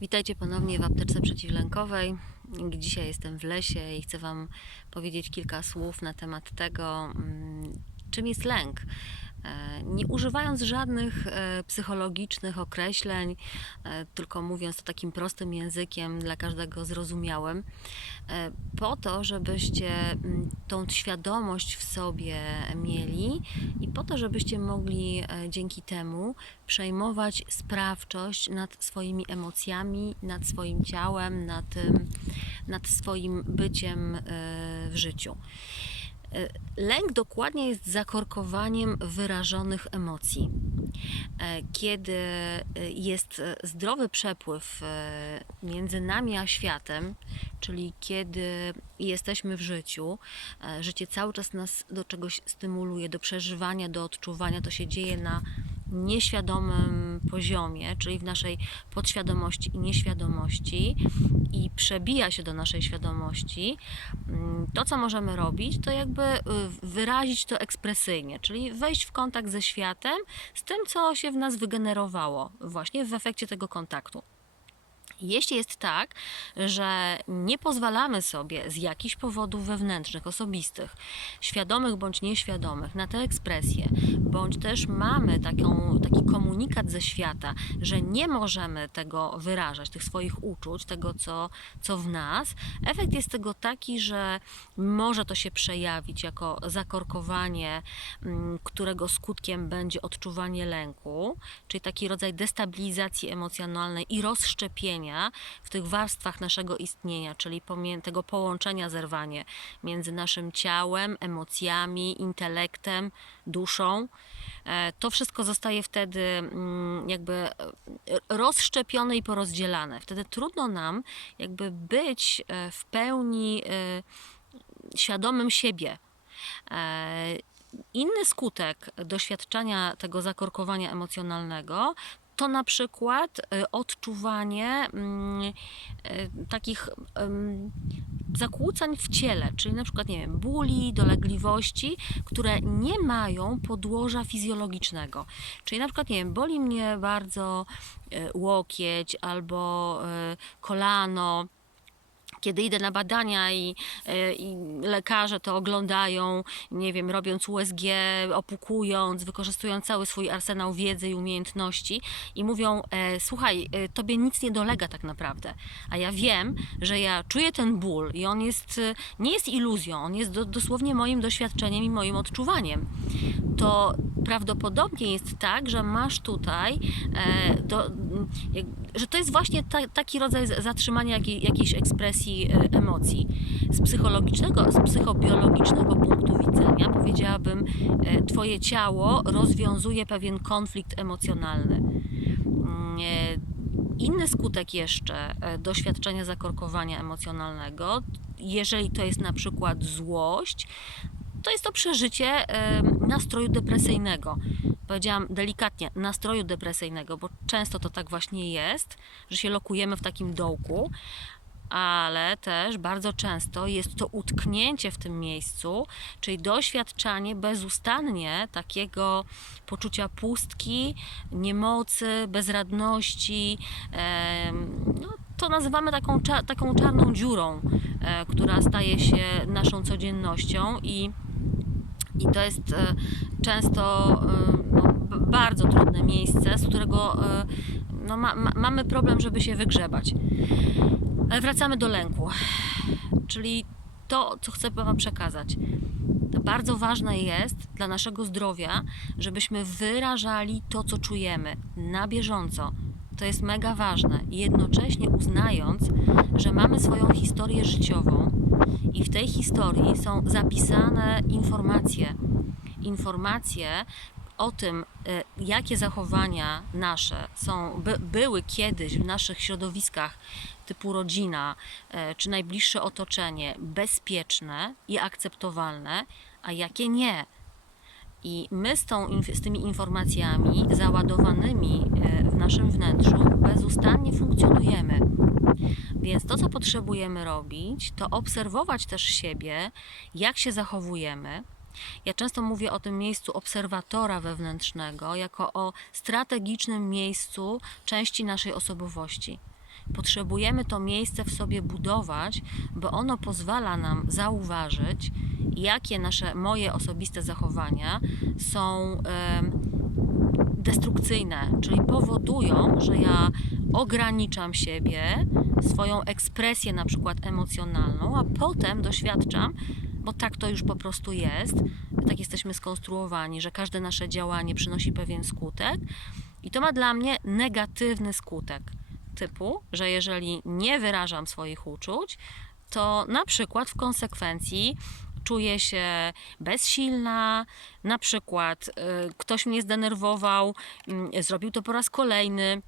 Witajcie ponownie w apteczce przeciwlękowej. Dzisiaj jestem w lesie i chcę Wam powiedzieć kilka słów na temat tego, mm, czym jest lęk. E, Nie używając żadnych e, psychologicznych określeń, e, tylko mówiąc to takim prostym językiem dla każdego zrozumiałym, po to, żebyście mm, tą świadomość w sobie mieli i po to, żebyście mogli dzięki temu przejmować sprawczość nad swoimi emocjami, nad swoim ciałem, nad, nad swoim byciem w życiu. E, Lęk dokładnie jest zakorkowaniem wyrażonych emocji. E, Kiedy e, jest zdrowy przepływ między nami a światem, czyli kiedy jesteśmy w życiu, życie cały czas nas do czegoś stymuluje, do przeżywania, do odczuwania, to się dzieje na nieświadomym poziomie, czyli w naszej podświadomości i nieświadomości i przebija się do naszej świadomości, mm, to co możemy robić, to jakby y, wyrazić to ekspresyjnie, czyli wejść w kontakt ze światem, z tym, co się w nas wygenerowało właśnie w efekcie tego kontaktu. Jeśli jest tak, że nie pozwalamy sobie z jakichś powodów wewnętrznych, osobistych, świadomych bądź nieświadomych na tę ekspresję, bądź też mamy taką, taki komunikat ze świata, że nie możemy tego wyrażać, tych swoich uczuć, tego co, co w nas, efekt jest tego taki, że może to się przejawić jako zakorkowanie, mm, którego skutkiem będzie odczuwanie lęku, czyli taki rodzaj destabilizacji emocjonalnej i rozszczepienia w tych warstwach naszego istnienia, czyli tego połączenia, zerwanie między naszym ciałem, emocjami, intelektem, duszą. E, To wszystko zostaje wtedy mm, jakby e, rozszczepione i porozdzielane. Wtedy trudno nam jakby być e, w pełni świadomym siebie. Inny skutek doświadczenia tego zakorkowania emocjonalnego to na przykład e, odczuwanie mm, e, takich em, zakłócań w ciele, czyli na przykład, nie wiem, bóli, dolegliwości, które nie mają podłoża fizjologicznego. Czyli na przykład, nie wiem, boli mnie bardzo e, łokieć albo kolano kiedy idę na badania i, e, i lekarze to oglądają, nie wiem, robiąc USG, opukując, wykorzystując cały swój arsenał wiedzy i umiejętności i mówią, e, słuchaj, e, tobie nic nie dolega tak naprawdę. A ja wiem, że ja czuję ten ból i on jest, nie jest iluzją, on jest do, dosłownie moim doświadczeniem i moim odczuwaniem. To prawdopodobnie jest tak, że masz tutaj, e, do, że to jest właśnie ta, taki rodzaj zatrzymania jakiej, jakiejś ekspresji e, emocji. Z psychologicznego, z psychobiologicznego punktu widzenia powiedziałabym, e, twoje ciało rozwiązuje pewien konflikt emocjonalny. Mm, Inny skutek jeszcze doświadczenia zakorkowania emocjonalnego, jeżeli to jest na przykład złość, to jest to przeżycie nastroju depresyjnego. Powiedziałam delikatnie nastroju depresyjnego, bo często to tak właśnie jest, że się lokujemy w takim dołku, ale też bardzo często jest to utknięcie w tym miejscu, czyli doświadczanie bezustannie takiego poczucia pustki, niemocy, bezradności. No, to nazywamy taką, taką czarną dziurą, e, która staje się naszą codziennością i i to jest e, często e, no, bardzo trudne miejsce, z którego e, no, ma, ma, mamy problem, żeby się wygrzebać. Ale wracamy do lęku, czyli to, co chcę Wam przekazać. Bardzo ważne jest dla naszego zdrowia, żebyśmy wyrażali to, co czujemy na bieżąco. To jest mega ważne. Jednocześnie uznając, że mamy swoją historię życiową i w tej historii są zapisane informacje. Informacje o tym, e, jakie zachowania nasze są, by, były kiedyś w naszych środowiskach typu rodzina e, czy najbliższe otoczenie bezpieczne i akceptowalne, a jakie nie. I my z, tą, z tymi informacjami załadowanymi e, w naszym wnętrzu bezustannie funkcjonujemy. Więc to, co potrzebujemy robić, to obserwować też siebie, jak się zachowujemy. Ja często mówię o tym miejscu obserwatora wewnętrznego jako o strategicznym miejscu części naszej osobowości. Potrzebujemy to miejsce w sobie budować, bo ono pozwala nam zauważyć, jakie nasze, moje osobiste zachowania są destrukcyjne, czyli powodują, że ja ograniczam siebie, swoją ekspresję na przykład emocjonalną, a potem doświadczam, bo tak to już po prostu jest, tak jesteśmy skonstruowani, że każde nasze działanie przynosi pewien skutek i to ma dla mnie negatywny skutek, typu, że jeżeli nie wyrażam swoich uczuć, to na przykład w konsekwencji czuję się bezsilna, na przykład y, ktoś mnie zdenerwował, y, zrobił to po raz kolejny.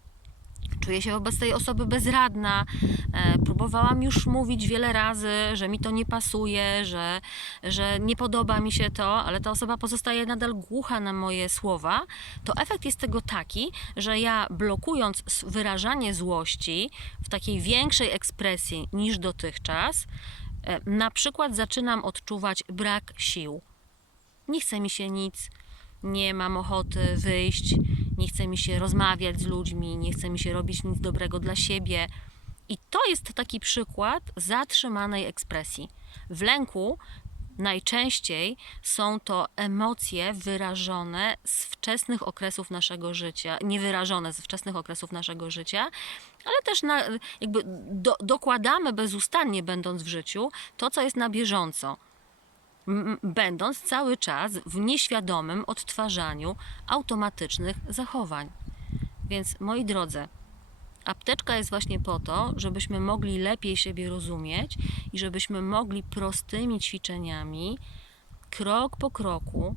Czuję się wobec tej osoby bezradna. E, próbowałam już mówić wiele razy, że mi to nie pasuje, że, że nie podoba mi się to, ale ta osoba pozostaje nadal głucha na moje słowa. To efekt jest tego taki, że ja blokując wyrażanie złości w takiej większej ekspresji niż dotychczas, e, na przykład zaczynam odczuwać brak sił. Nie chce mi się nic, nie mam ochoty wyjść, nie chce mi się rozmawiać z ludźmi, nie chce mi się robić nic dobrego dla siebie. I to jest taki przykład zatrzymanej ekspresji. W lęku najczęściej są to emocje wyrażone z wczesnych okresów naszego życia, niewyrażone z wczesnych okresów naszego życia, ale też na, jakby do, dokładamy bezustannie, będąc w życiu, to, co jest na bieżąco będąc cały czas w nieświadomym odtwarzaniu automatycznych zachowań. Więc moi drodzy, apteczka jest właśnie po to, żebyśmy mogli lepiej siebie rozumieć i żebyśmy mogli prostymi ćwiczeniami, krok po kroku,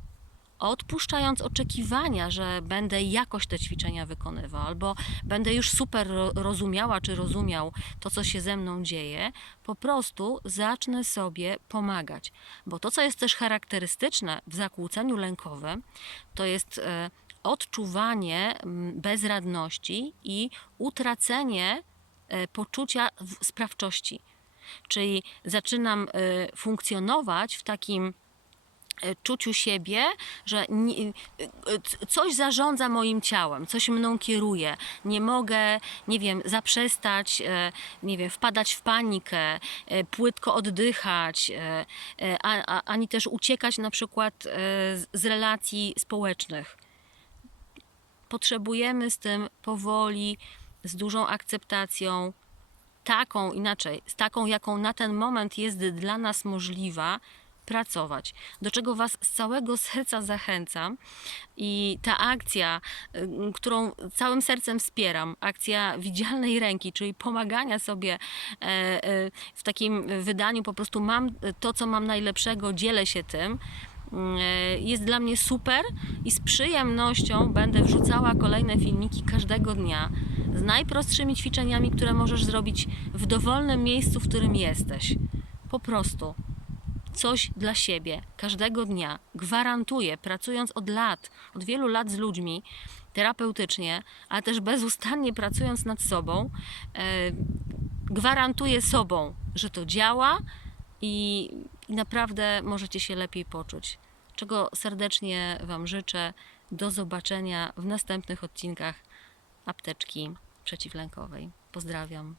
odpuszczając oczekiwania, że będę jakoś te ćwiczenia wykonywał, albo będę już super ro- rozumiała czy rozumiał to, co się ze mną dzieje, po prostu zacznę sobie pomagać. Bo to, co jest też charakterystyczne w zakłóceniu lękowym, to jest e, odczuwanie bezradności i utracenie e, poczucia sprawczości. Czyli zaczynam e, funkcjonować w takim czuciu siebie, że nie, coś zarządza moim ciałem, coś mną kieruje. Nie mogę, nie wiem, zaprzestać, e, nie wiem, wpadać w panikę, e, płytko oddychać, e, ani też uciekać na przykład z relacji społecznych. Potrzebujemy z tym powoli, z dużą akceptacją, taką inaczej, z taką, jaką na ten moment jest dla nas możliwa, pracować. Do czego Was z całego serca zachęcam. I ta akcja, y, którą całym sercem wspieram, akcja widzialnej ręki, czyli pomagania sobie e, e, w takim wydaniu, po prostu mam to, co mam najlepszego, dzielę się tym e, jest dla mnie super i z przyjemnością będę wrzucała kolejne filmiki każdego dnia z najprostszymi ćwiczeniami, które możesz zrobić w dowolnym miejscu, w którym jesteś. Po prostu coś dla siebie każdego dnia. Gwarantuję, pracując od lat, od wielu lat z ludźmi, terapeutycznie, ale też bezustannie pracując nad sobą, e, gwarantuję sobą, że to działa i, i naprawdę możecie się lepiej poczuć. Czego serdecznie Wam życzę. Do zobaczenia w następnych odcinkach apteczki przeciwlękowej. Pozdrawiam.